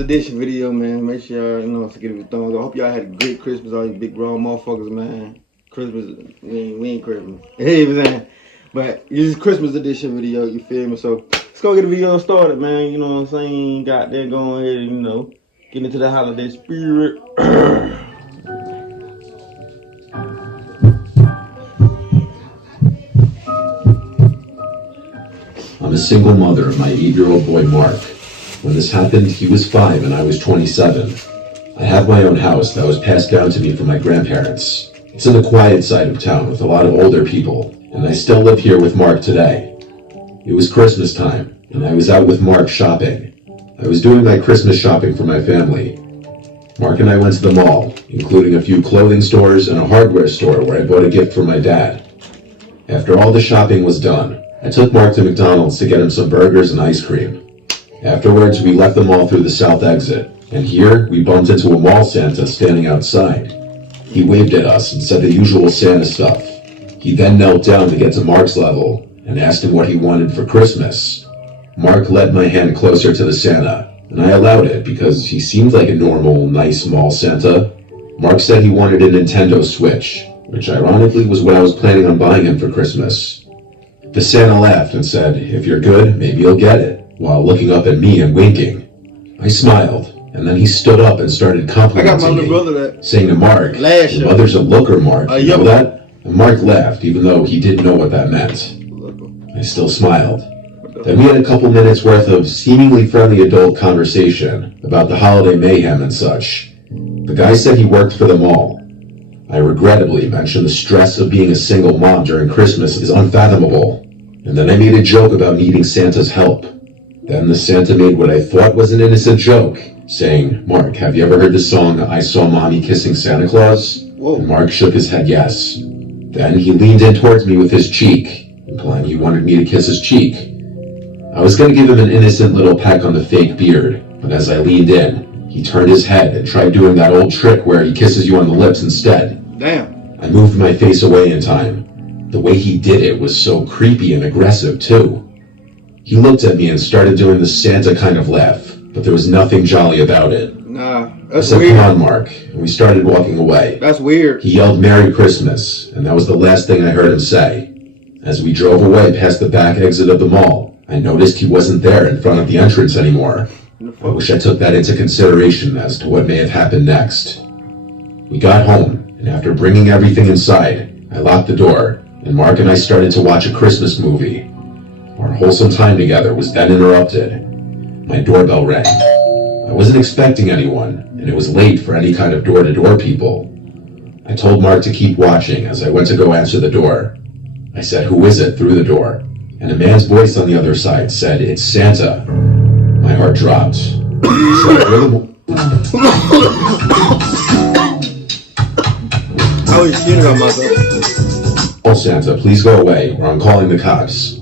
edition video, man. Make sure y'all, to give it a thumbs up. I hope y'all had a great Christmas, all you big grown motherfuckers, man. Christmas, we ain't Christmas. Hey, man. But this is Christmas edition video, you feel me? So let's go get the video started, man. You know what I'm saying? Got there going ahead, get into the holiday spirit. I'm a single mother of my 8-year-old boy, Mark. When this happened, he was 5 and I was 27. I have my own house that was passed down to me from my grandparents. It's in the quiet side of town with a lot of older people, and I still live here with Mark today. It was Christmas time, and I was out with Mark shopping. I was doing my Christmas shopping for my family. Mark and I went to the mall, including a few clothing stores and a hardware store where I bought a gift for my dad. After all the shopping was done, I took Mark to McDonald's to get him some burgers and ice cream. Afterwards, we left the mall through the south exit, and here we bumped into a mall Santa standing outside. He waved at us and said the usual Santa stuff. He then knelt down to get to Mark's level and asked him what he wanted for Christmas. Mark led my hand closer to the Santa, and I allowed it because he seemed like a normal, nice mall Santa. Mark said he wanted a Nintendo Switch, which ironically was what I was planning on buying him for Christmas. The Santa laughed and said, "If you're good, maybe you'll get it," while looking up at me and winking. I smiled, and then he stood up and started complimenting me, saying to Mark, "Your mother's a looker, Mark, you know that?" And Mark laughed, even though he didn't know what that meant. I still smiled. Then we had a couple minutes worth of seemingly friendly adult conversation about the holiday mayhem and such. The guy said he worked for the mall. I regrettably mentioned the stress of being a single mom during Christmas is unfathomable, and then I made a joke about needing Santa's help. Then the Santa made what I thought was an innocent joke, saying, "Mark, have you ever heard the song, 'I Saw Mommy Kissing Santa Claus'?" Whoa. And Mark shook his head yes. Then he leaned in towards me with his cheek, implying he wanted me to kiss his cheek. I was going to give him an innocent little peck on the fake beard, but as I leaned in, he turned his head and tried doing that old trick where he kisses you on the lips instead. Damn. I moved my face away in time. The way he did it was so creepy and aggressive, too. He looked at me and started doing the Santa kind of laugh, but there was nothing jolly about it. Nah, that's weird. I said, "Come on, Mark," and we started walking away. That's weird. He yelled "Merry Christmas," and that was the last thing I heard him say. As we drove away past the back exit of the mall, I noticed he wasn't there in front of the entrance anymore. I wish I took that into consideration as to what may have happened next. We got home, and after bringing everything inside, I locked the door, and Mark and I started to watch a Christmas movie. Our wholesome time together was then interrupted. My doorbell rang. I wasn't expecting anyone, and it was late for any kind of door-to-door people. I told Mark to keep watching as I went to go answer the door. I said, "Who is it?" through the door, and a man's voice on the other side said, "It's Santa." My heart dropped. I was shitting on myself. "Oh, Santa, please go away, or I'm calling the cops."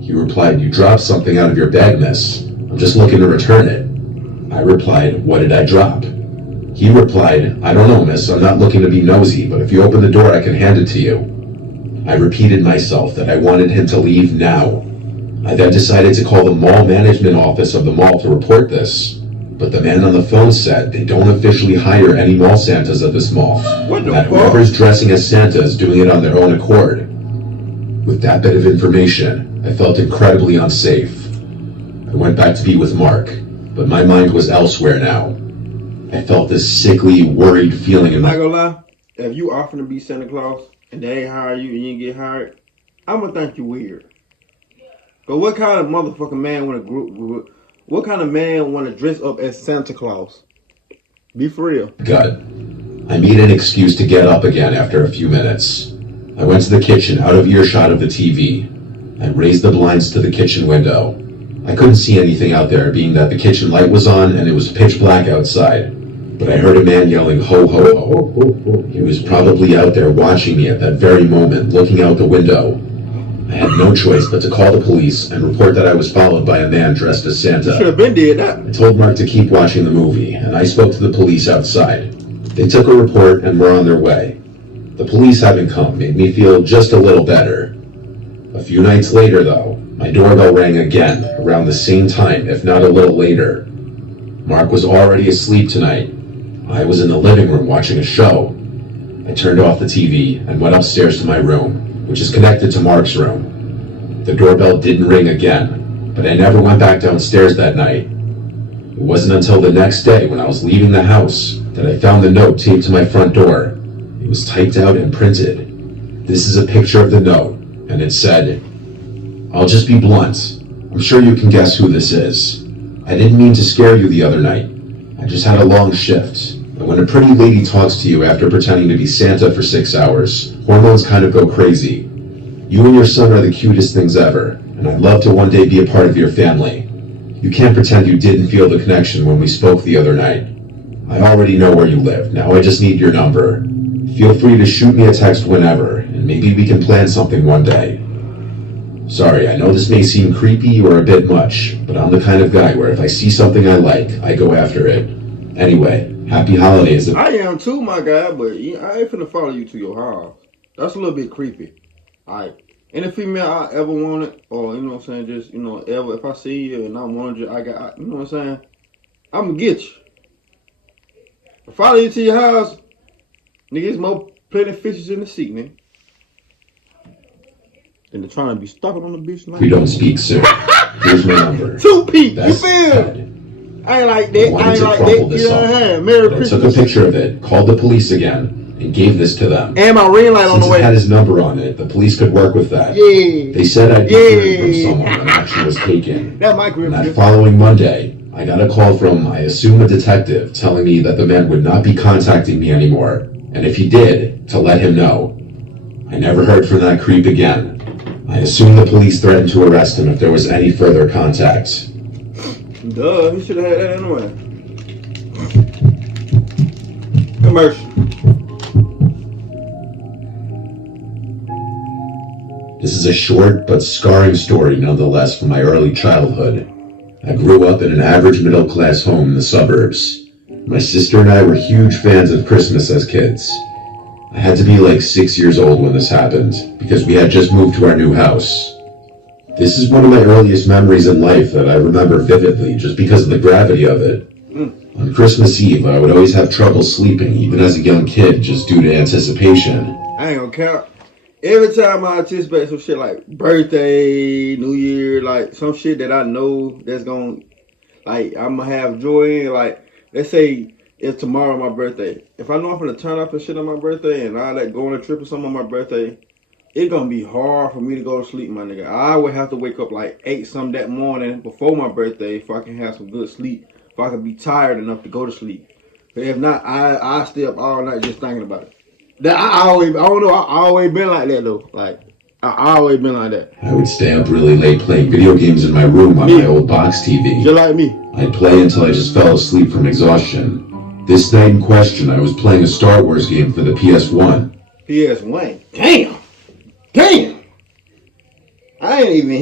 He replied, "You dropped something out of your bag, miss. I'm just looking to return it." I replied, "What did I drop?" He replied, "I don't know, miss. I'm not looking to be nosy, but if you open the door, I can hand it to you." I repeated myself that I wanted him to leave now. I then decided to call the mall management office of the mall to report this, but the man on the phone said they don't officially hire any mall Santas at this mall, and that whoever's dressing as Santa is doing it on their own accord. With that bit of information, I felt incredibly unsafe. I went back to be with Mark, but my mind was elsewhere now. I felt this sickly, worried feeling in my... Not gonna lie, if you offering to be Santa Claus, and they ain't hire you and you get hired, I'm gonna think you weird. But what kind of motherfucking man what kind of man wanna dress up as Santa Claus? Be for real. Gut. I made an excuse to get up again after a few minutes. I went to the kitchen out of earshot of the TV. I raised the blinds to the kitchen window. I couldn't see anything out there, being that the kitchen light was on and it was pitch black outside. But I heard a man yelling, "Ho, ho, ho." He was probably out there watching me at that very moment, looking out the window. I had no choice but to call the police and report that I was followed by a man dressed as Santa. You should have been dead that. I told Mark to keep watching the movie, and I spoke to the police outside. They took a report and were on their way. The police having come made me feel just a little better. A few nights later, though, my doorbell rang again, around the same time, if not a little later. Mark was already asleep tonight. I was in the living room watching a show. I turned off the TV and went upstairs to my room, which is connected to Mark's room. The doorbell didn't ring again, but I never went back downstairs that night. It wasn't until the next day when I was leaving the house that I found the note taped to my front door. It was typed out and printed. This is a picture of the note, and it said, "I'll just be blunt. I'm sure you can guess who this is. I didn't mean to scare you the other night. I just had a long shift. And when a pretty lady talks to you after pretending to be Santa for 6 hours, hormones kind of go crazy. You and your son are the cutest things ever, and I'd love to one day be a part of your family. You can't pretend you didn't feel the connection when we spoke the other night. I already know where you live. Now I just need your number. Feel free to shoot me a text whenever, and maybe we can plan something one day. Sorry, I know this may seem creepy or a bit much, but I'm the kind of guy where if I see something I like, I go after it. Anyway, happy holidays." I am too, my guy, but I ain't finna follow you to your house. That's a little bit creepy. Alright. Any female I ever wanted, or you know what I'm saying, just, you know, ever, if I see you and I wanted you, you know what I'm saying, I'm gonna get you. I follow you to your house, nigga, it's more plenty of fishes in the sea, man. And they're trying to be stalking on the bitch now. If we don't speak soon, here's my number. 2 P, you That's feel? Ted. I ain't like that. I wanted I ain't to like crumple that. this You know up. what I'm saying? Merry I took Christmas. a picture of it, called the police again, and gave this to them. And my ring light on Since the it way. had his number on it, the police could work with that. Yeah. They said I'd be hearing from someone when action was taken. That might be And that following Monday, I got a call from, I assume, a detective telling me that the man would not be contacting me anymore, and if he did, to let him know. I never heard from that creep again. I assume the police threatened to arrest him if there was any further contact. Duh, he should have had that anyway. Commercial. This is a short but scarring story nonetheless from my early childhood. I grew up in an average middle-class home in the suburbs. My sister and I were huge fans of Christmas as kids. I had to be like 6 years old when this happened, because we had just moved to our new house. This is one of my earliest memories in life that I remember vividly just because of the gravity of it. On Christmas Eve, I would always have trouble sleeping, even as a young kid, just due to anticipation. I ain't gonna count. Every time I anticipate some shit like birthday, New Year, like some shit that I know that's gonna, like, I'm gonna have joy in, like, let's say it's tomorrow my birthday. If I know I'm gonna turn up and shit on my birthday and I like go on a trip or something on my birthday, it's gonna be hard for me to go to sleep, my nigga. I would have to wake up like 8 something that morning before my birthday if I can have some good sleep, if I can be tired enough to go to sleep. But if not, I stay up all night just thinking about it. That I always been like that though. Like, I always been like that. I would stay up really late playing video games in my room on my old box TV. Just like me. I'd play until I just fell asleep from exhaustion. This night in question, I was playing a Star Wars game for the PS1. PS1. Damn. I ain't even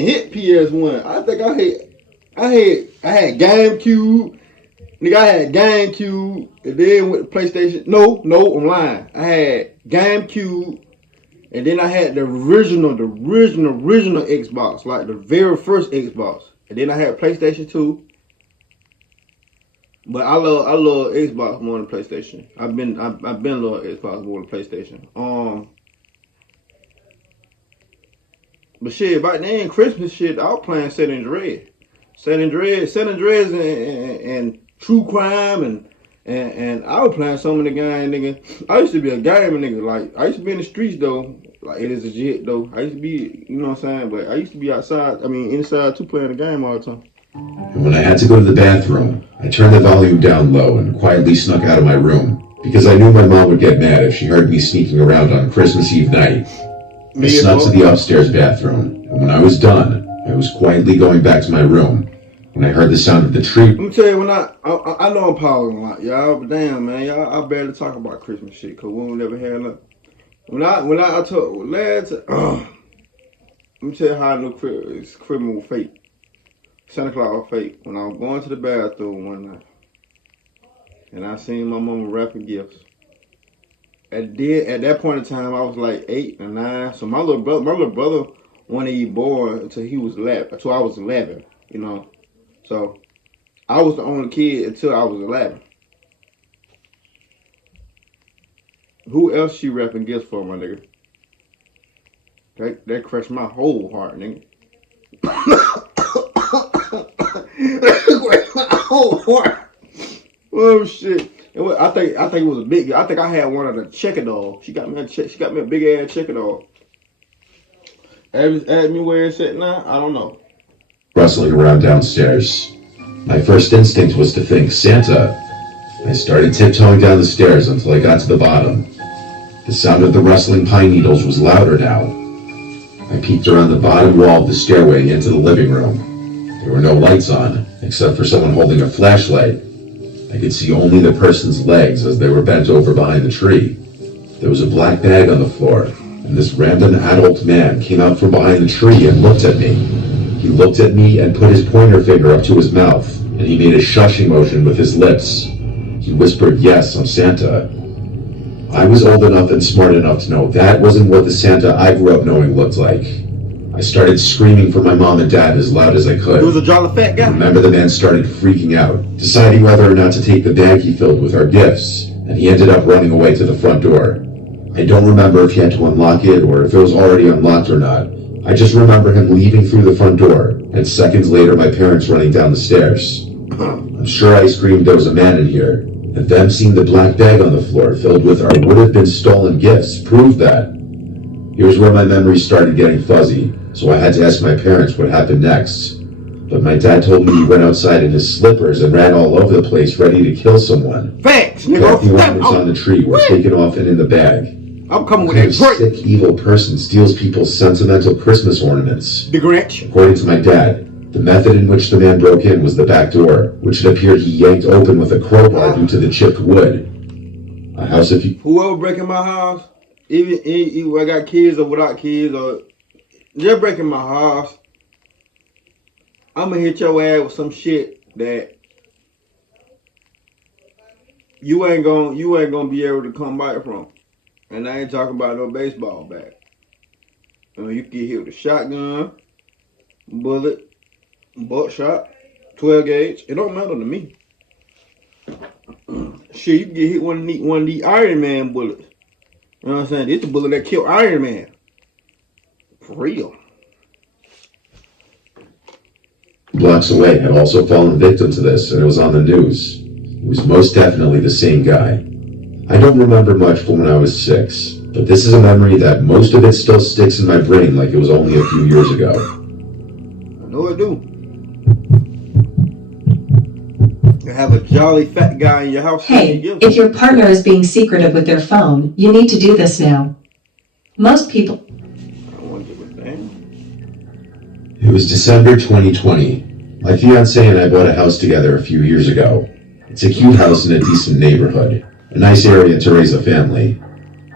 hit PS1. I think I had GameCube. Nigga, I had GameCube, and then with the PlayStation. No, I'm lying. I had GameCube, and then I had the original Xbox, like the very first Xbox. And then I had PlayStation 2. But I love Xbox more than PlayStation. I've been love Xbox more than PlayStation. But shit, back then Christmas shit, I was playing San Andreas. San Andreas and True Crime and I was playing some of the game, nigga. I used to be a gamer, nigga. Like, I used to be in the streets though. Like, it is legit though. I used to be, you know what I'm saying? But I used to be outside, inside too, playing the game all the time. And when I had to go to the bathroom, I turned the volume down low and quietly snuck out of my room, because I knew my mom would get mad if she heard me sneaking around on Christmas Eve night. I snuck to the upstairs bathroom, and when I was done, I was quietly going back to my room when I heard the sound of the tree. Let me tell you, when I know I'm pausing a lot, y'all, but damn, man, y'all, I barely talk about Christmas shit, because we don't never have nothing. When I told, lads, let me tell you how I knew Christmas was fake. Santa Claus was fake. When I was going to the bathroom one night, and I seen my mama wrapping gifts. At that point in time, I was like 8 or 9. So my little brother wasn't even born until he was 11. Until I was 11, you know. So I was the only kid until I was 11. Who else she wrapping gifts for, my nigga? That crushed my whole heart, nigga. That crushed my whole heart. Oh shit! I think it was a big. I think I had one of the checker dolls. She got me a big ass checker doll. Ask me where it's at now. I don't know. Rustling around downstairs. My first instinct was to think Santa. I started tiptoeing down the stairs until I got to the bottom. The sound of the rustling pine needles was louder now. I peeked around the bottom wall of the stairway into the living room. There were no lights on, except for someone holding a flashlight. I could see only the person's legs as they were bent over behind the tree. There was a black bag on the floor, and this random adult man came out from behind the tree and looked at me. He looked at me and put his pointer finger up to his mouth, and he made a shushing motion with his lips. He whispered, "Yes, I'm Santa." I was old enough and smart enough to know that wasn't what the Santa I grew up knowing looked like. I started screaming for my mom and dad as loud as I could. He was a jolly fat guy. I remember the man started freaking out, deciding whether or not to take the bag he filled with our gifts, and he ended up running away to the front door. I don't remember if he had to unlock it or if it was already unlocked or not. I just remember him leaving through the front door, and seconds later my parents running down the stairs. I'm sure I screamed there was a man in here, and them seeing the black bag on the floor filled with our would-have-been stolen gifts proved that. Here's where my memories started getting fuzzy, so I had to ask my parents what happened next. But my dad told me he went outside in his slippers and ran all over the place ready to kill someone. Facts, Kathy nigga. ornaments on the tree were taken off and in the bag. I'm coming with What that kind of great. sick, evil person steals people's sentimental Christmas ornaments? The Grinch. According to my dad, the method in which the man broke in was the back door, which it appeared he yanked open with a crowbar due to the chipped wood. A house of... Whoever breaking my house, even I got kids or without kids, or just breaking my house, I'ma hit your ass with some shit that you ain't gonna be able to come back from. And I ain't talking about no baseball bat. I mean, you can get hit with a shotgun, bullet, buckshot, 12 gauge. It don't matter to me. Shit, you can get hit one of these Iron Man bullets. You know what I'm saying? This is the bullet that killed Iron Man. For real. blocks away had also fallen victim to this, and it was on the news. It was most definitely the same guy. I don't remember much from when I was 6, but this is a memory that most of it still sticks in my brain like it was only a few years ago. I know it do. You have a jolly fat guy in your house. Hey, if your partner is being secretive with their phone, you need to do this now. Most people... I want to give a damn. It was December 2020. My fiancé and I bought a house together a few years ago. It's a cute house in a decent neighborhood. A nice area to raise a family.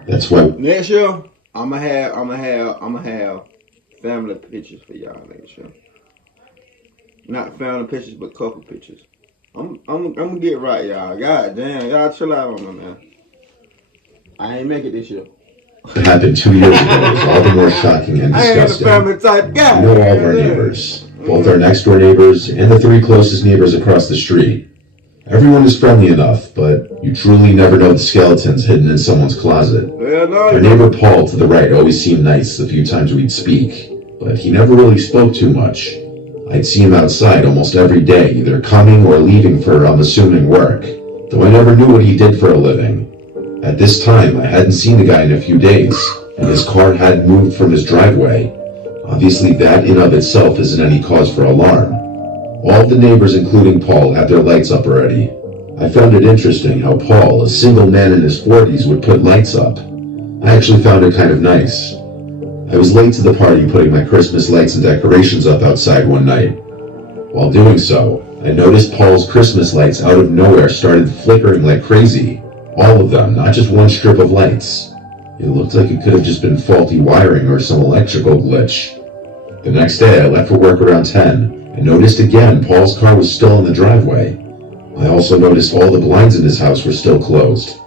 That's why... Next year, I'ma have family pictures for y'all next year. Not family pictures, but couple pictures. I'm gonna get right, y'all. God damn, y'all chill out on me, man. I ain't make it this year. It happened 2 years ago. It was all the more shocking and I ain't a disgusting. family type guy. We know all of our neighbors, both our next door neighbors and the 3 closest neighbors across the street. Everyone is friendly enough, but you truly never know the skeletons hidden in someone's closet. Hell no, Our neighbor Paul to the right always seemed nice the few times we'd speak, but he never really spoke too much. I'd see him outside almost every day, either coming or leaving for, I'm assuming, work, though I never knew what he did for a living. At this time, I hadn't seen the guy in a few days, and his car hadn't moved from his driveway. Obviously, that in of itself isn't any cause for alarm. All the neighbors, including Paul, had their lights up already. I found it interesting how Paul, a single man in his 40s, would put lights up. I actually found it kind of nice. I was late to the party putting my Christmas lights and decorations up outside one night. While doing so, I noticed Paul's Christmas lights out of nowhere started flickering like crazy. All of them, not just one strip of lights. It looked like it could have just been faulty wiring or some electrical glitch. The next day, I left for work around 10. I noticed again Paul's car was still in the driveway. I also noticed all the blinds in his house were still closed.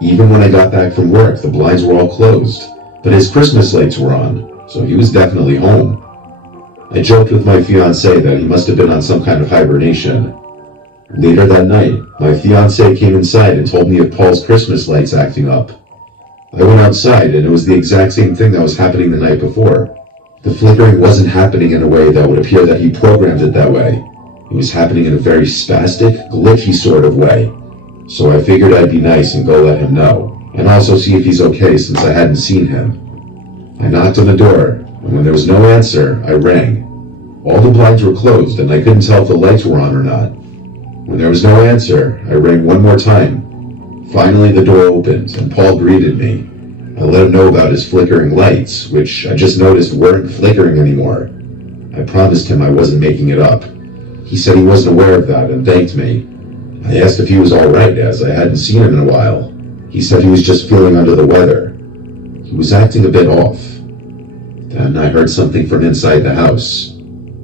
Even when I got back from work, the blinds were all closed, but his Christmas lights were on, so he was definitely home. I joked with my fiancé that he must have been on some kind of hibernation. Later that night, my fiance came inside and told me of Paul's Christmas lights acting up. I went outside and it was the exact same thing that was happening the night before. The flickering wasn't happening in a way that would appear that he programmed it that way. It was happening in a very spastic, glitchy sort of way. So I figured I'd be nice and go let him know, and also see if he's okay since I hadn't seen him. I knocked on the door, and when there was no answer, I rang. All the blinds were closed and I couldn't tell if the lights were on or not. When there was no answer, I rang one more time. Finally the door opened and Paul greeted me. I let him know about his flickering lights, which I just noticed weren't flickering anymore. I promised him I wasn't making it up. He said he wasn't aware of that and thanked me. I asked if he was alright as I hadn't seen him in a while. He said he was just feeling under the weather. He was acting a bit off. Then I heard something from inside the house.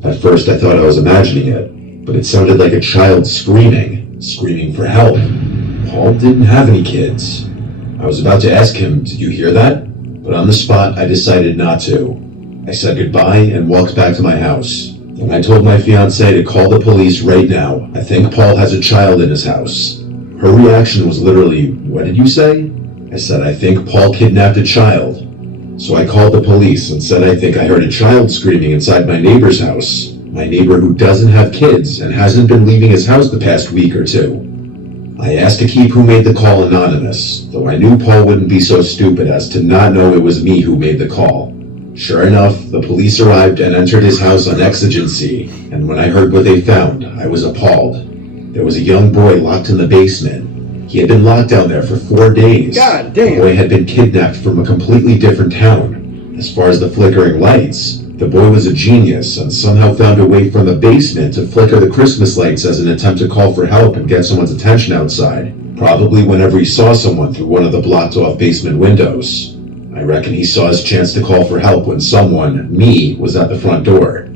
At first I thought I was imagining it, but it sounded like a child screaming for help. Paul didn't have any kids. I was about to ask him, "Did you hear that?" But on the spot I decided not to. I said goodbye and walked back to my house. Then I told my fiancée to call the police right now. I think Paul has a child in his house. Her reaction was literally, "What did you say?" I said, "I think Paul kidnapped a child." So I called the police and said I think I heard a child screaming inside my neighbor's house. My neighbor who doesn't have kids and hasn't been leaving his house the past week or two. I asked to keep who made the call anonymous, though I knew Paul wouldn't be so stupid as to not know it was me who made the call. Sure enough, the police arrived and entered his house on exigency, and when I heard what they found, I was appalled. There was a young boy locked in the basement. He had been locked down there for 4 days. God damn. The boy had been kidnapped from a completely different town. As far as the flickering lights, the boy was a genius and somehow found a way from the basement to flicker the Christmas lights as an attempt to call for help and get someone's attention outside. Probably whenever he saw someone through one of the blocked off basement windows. I reckon he saw his chance to call for help when someone, me, was at the front door.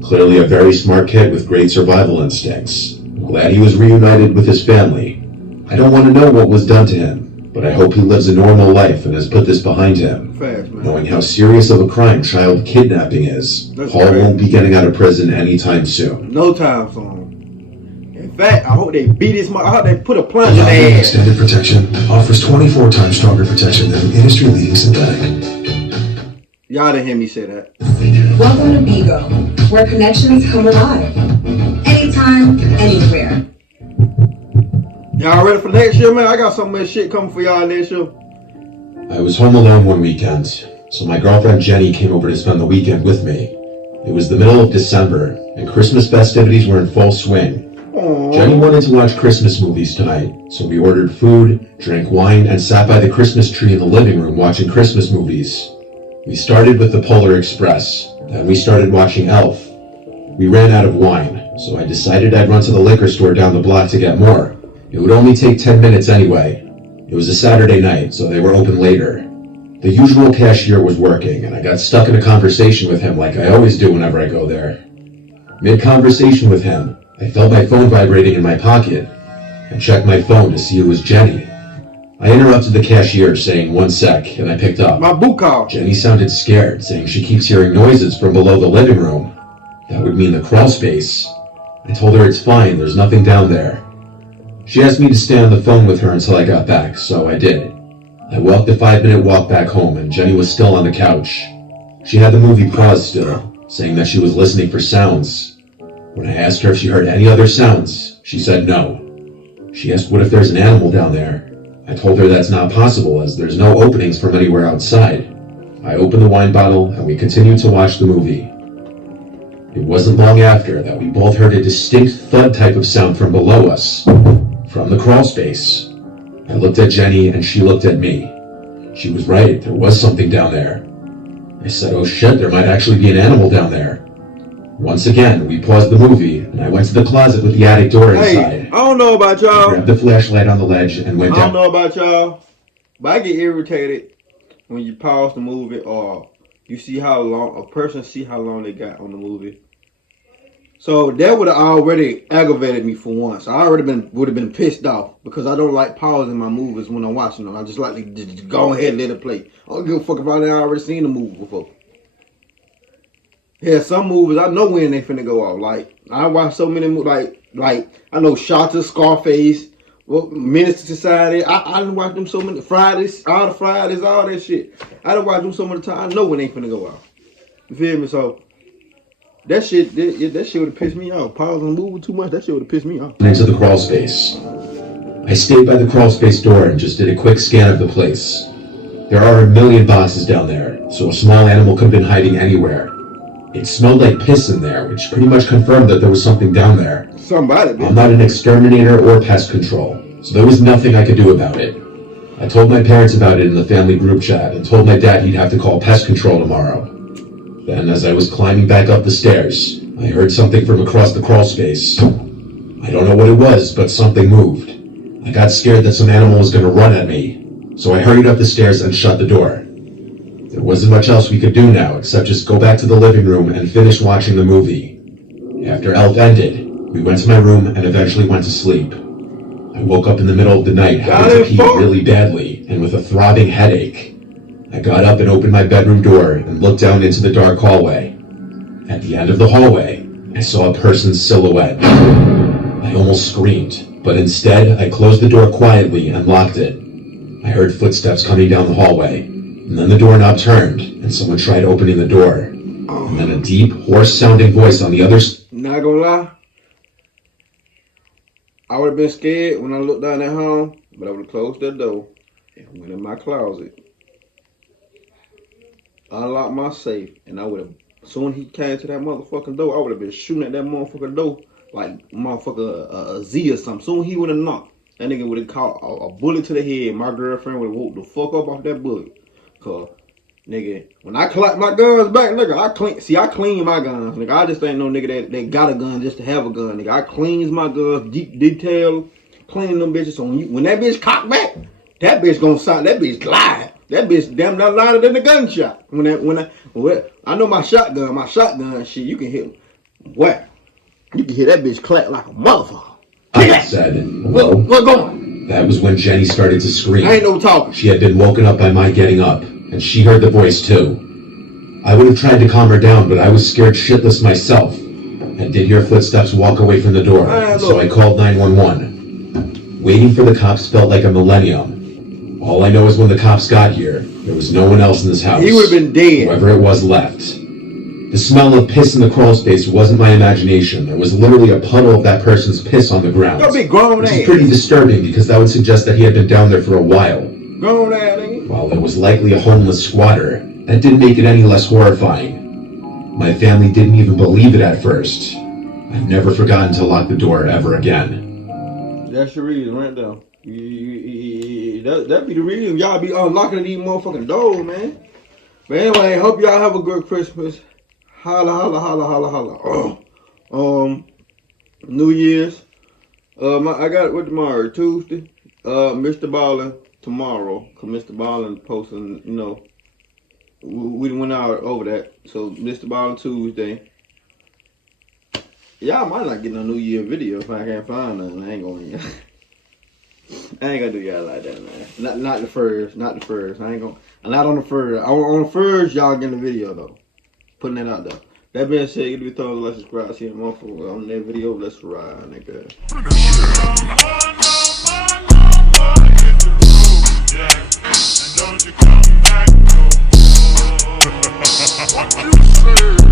Clearly a very smart kid with great survival instincts. I'm glad he was reunited with his family. I don't want to know what was done to him, but I hope he lives a normal life and has put this behind him. Fast, man. Knowing how serious of a crime child kidnapping is, That's Paul great. won't be getting out of prison anytime soon. No time soon. In fact, I hope they beat his mother. I hope they put a plunge in Allowing their ass. extended protection offers 24 times stronger protection than the industry-leading synthetic. Y'all didn't hear me say that. Welcome to Bigo, where connections come alive. Anytime, anywhere. Y'all ready for next year, man? I got some more shit coming for y'all next year. I was home alone one weekend, so my girlfriend Jenny came over to spend the weekend with me. It was the middle of December, and Christmas festivities were in full swing. Jenny wanted to watch Christmas movies tonight, so we ordered food, drank wine, and sat by the Christmas tree in the living room watching Christmas movies. We started with the Polar Express, then we started watching Elf. We ran out of wine, so I decided I'd run to the liquor store down the block to get more. It would only take 10 minutes anyway. It was a Saturday night, so they were open later. The usual cashier was working, and I got stuck in a conversation with him like I always do whenever I go there. Mid-conversation with him, I felt my phone vibrating in my pocket. I checked my phone to see it was Jenny. I interrupted the cashier saying 1 sec, and I picked up. My boot call. Jenny sounded scared, saying she keeps hearing noises from below the living room. That would mean the crawl space. I told her it's fine, there's nothing down there. She asked me to stay on the phone with her until I got back, so I did. I walked a 5-minute walk back home, and Jenny was still on the couch. She had the movie paused still, saying that she was listening for sounds. When I asked her if she heard any other sounds, she said no. She asked what if there's an animal down there. I told her that's not possible as there's no openings from anywhere outside. I opened the wine bottle and we continued to watch the movie. It wasn't long after that we both heard a distinct thud type of sound from below us, from the crawl space. I looked at Jenny and she looked at me. She was right, there was something down there. I said, oh shit, there might actually be an animal down there. Once again, we paused the movie, and I went to the closet with the attic door Hey, inside. I don't know about y'all. Grabbed the flashlight on the ledge and went I don't down. know about y'all, but I get irritated when you pause the movie or you see how long a person see how long they got on the movie. So that would have already aggravated me for once. I already would have been pissed off because I don't like pausing my movies when I'm watching them. I just like to just go ahead and let it play. I don't give a fuck about it. I already seen the movie before. Yeah, some movies I know when they finna go off. Like I watch so many movies. Like Like, I know Shota, Scarface, Menace to Society. I done watched them so many Fridays, all that shit. I done watched them so many times. I know when they finna go out. You feel me? So that shit would have pissed me off. Pause and moving too much. That shit would have pissed me off. Into the crawl space. I stayed by the crawl space door and just did a quick scan of the place. There are a million boxes down there, so a small animal could have been hiding anywhere. It smelled like piss in there, which pretty much confirmed that there was something down there. Somebody, I'm bitch. not an exterminator or pest control, so there was nothing I could do about it. I told my parents about it in the family group chat and told my dad he'd have to call pest control tomorrow. Then, as I was climbing back up the stairs, I heard something from across the crawl space. I don't know what it was, but something moved. I got scared that some animal was going to run at me, so I hurried up the stairs and shut the door. There wasn't much else we could do now except just go back to the living room and finish watching the movie. After Elf ended, we went to my room and eventually went to sleep. I woke up in the middle of the night having to pee really badly and with a throbbing headache. I got up and opened my bedroom door and looked down into the dark hallway. At the end of the hallway, I saw a person's silhouette. I almost screamed, but instead I closed the door quietly and locked it. I heard footsteps coming down the hallway, and then the doorknob turned and someone tried opening the door. And then a deep, hoarse-sounding voice on the other side. Not gonna lie, I would have been scared when I looked down at home, but I would have closed that door and went in my closet, unlocked my safe, and I would have, as soon as he came to that motherfucking door, I would have been shooting at that motherfucking door like motherfucker a Z or something. Soon he would have knocked. That nigga would have caught a bullet to the head. My girlfriend would have woke the fuck up off that bullet. Cause nigga, when I collect my guns back, nigga, I clean my guns. Nigga, I just ain't no nigga that got a gun just to have a gun. Nigga, I cleans my guns, deep detail, clean them bitches. So when that bitch cock back, that bitch gonna sound, that bitch glide. That bitch damn not louder than the gunshot. When I know my shotgun shit, you can hit what? You can hear that bitch clap like a motherfucker. I said, "Hello?" What going? That was when Jenny started to scream. I ain't no talking. She had been woken up by my getting up, and she heard the voice too. I would have tried to calm her down, but I was scared shitless myself. I did hear footsteps walk away from the door, so I called 911. Waiting for the cops felt like a millennium. All I know is when the cops got here, there was no one else in this house. He would have been dead. Whoever it was left. The smell of piss in the crawl space wasn't my imagination. There was literally a puddle of that person's piss on the ground. Yo, big grown Which ass. is pretty disturbing because that would suggest that he had been down there for a while. Grown ass nigga. While it was likely a homeless squatter, that didn't make it any less horrifying. My family didn't even believe it at first. I've never forgotten to lock the door ever again. That's the reason right there. That be the reason y'all be unlocking these motherfucking doors, man. But anyway, hope y'all have a good Christmas. Holla, holla, holla, holla, holla. New Year's. I got what tomorrow? Tuesday. Mr. Ballin tomorrow. Cause Mr. Ballin posting, you know, we went out over that. So Mr. Ballin Tuesday. Y'all might not get no New Year video if I can't find nothing. I ain't gonna do y'all like that, man. Not the first. I ain't gonna. I'm not on the first. On the first, y'all getting the video though. Putting that out there. That being said, give me a thumbs up, like, subscribe, see the motherfucker on that video. Let's ride, nigga. And don't you come back no more. What you say?